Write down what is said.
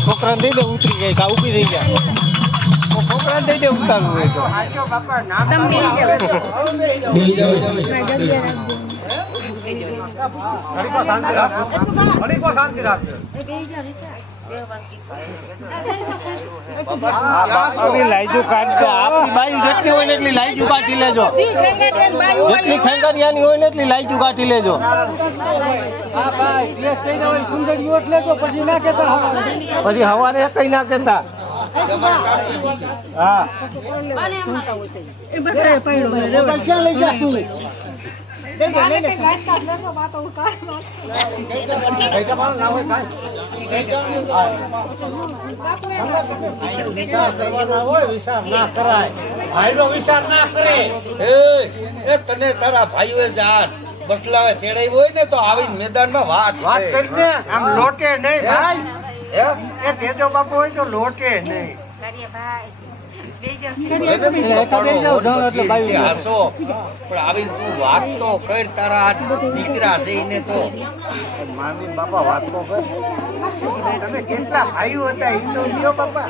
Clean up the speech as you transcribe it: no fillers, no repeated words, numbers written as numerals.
खोखरा दे दो उतरी गई का ऊपी થઈ ગયા खोखरा દે દે ઉતારવું હોય તો આજો બાપા નામ બેહી જાવ ઘડી કો શાંતિ રાખો ઘડી કો શાંતિ રાખો એ બેહી જાવ અભી લાઈજુ કાઢ આપની બાઈ જેટલી હોય ને એટલી લાઈજુ કાઢી લેજો જેટલી ખેંગરિયાની હોય ને એટલી લાઈજુ કાઢી લેજો હા ભાઈ પ્લેસ થઈ જાય સુંદરીઓ એટલે તો પછી ના કેતા પછી હવારે કઈ ના કેતા હા એ બકરે પડ્યો રે ક્યાં લઈ જા તું તને તારા ભાઈઓ જાત બસલાવે તેડાઈ હોય ને તો આવીને મેદાનમાં વાત કરીને આમ લોટે નહીં ભાઈ એ તેજો બાપુ હોય તો લોટે નહીં વાત તો કર તારા દીકરા છે એને તો મામી બાપા વાત તો કર તમે કેટલા ભાઈઓ હતા એ તો લ્યો બાપા